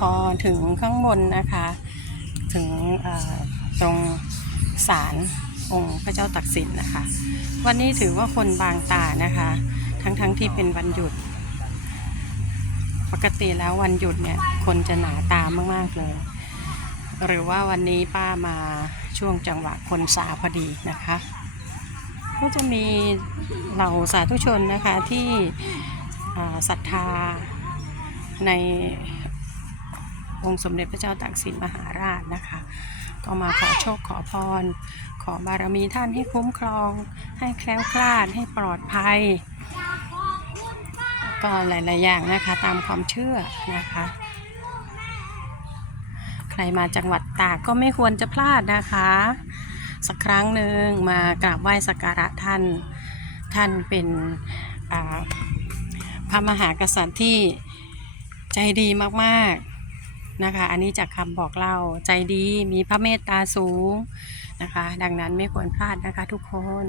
พอถึงข้างบนนะคะ ถึงตรงศาลองค์พระเจ้าตักสินนะคะ วันนี้ถือว่าคนบางตานะคะ ทั้งๆทที่เป็นวันหยุด ปกติแล้ววันหยุดเนี่ยคนจะหนาตามากๆเลย หรือว่าวันนี้ป้ามาช่วงจังหวะคนสาพอดีนะคะก็จะมีเหล่าสาธุชนนะคะที่ศรัทธาใน องค์สมเด็จพระเจ้าตากสินมหาราชนะคะ ก็มาขอโชคขอพร ขอบารมีท่านให้คุ้มครอง ให้แคล้วคลาดให้ปลอดภัย ก็หลาย ๆ อย่างนะคะตามความเชื่อนะคะ ใครมาจังหวัดตากก็ไม่ควรจะพลาดนะคะ สักครั้งหนึ่งมากราบไหว้สักการะท่านท่านเป็นพระมหากษัตริย์ที่ใจดีมาก ๆ นะคะ อันนี้จากคำบอกเล่าใจดีมีพระเมตตาสูงนะคะ ดังนั้นไม่ควรพลาดนะคะทุกคน